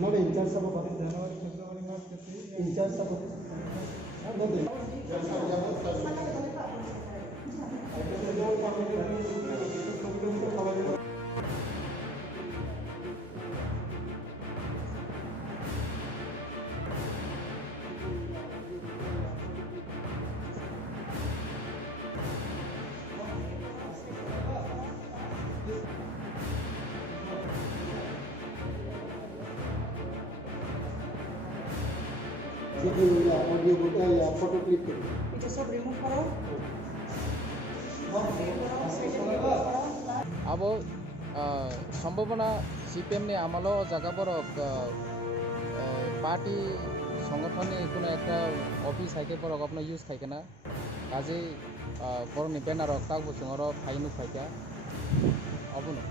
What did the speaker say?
not in charge of January, February, March, in charge of video या audio या photo click करो itu सब remove करो अब सम्भावना सीपीएम ने आमालो जगह पर पार्टी संगठन কোনো একটা অফিস হাইকে পর আপনা ইউজ খাইকে না কাজে বড় নি ব্যানার কাগজ সঙ্গর ফাইনু খাইকা অবনো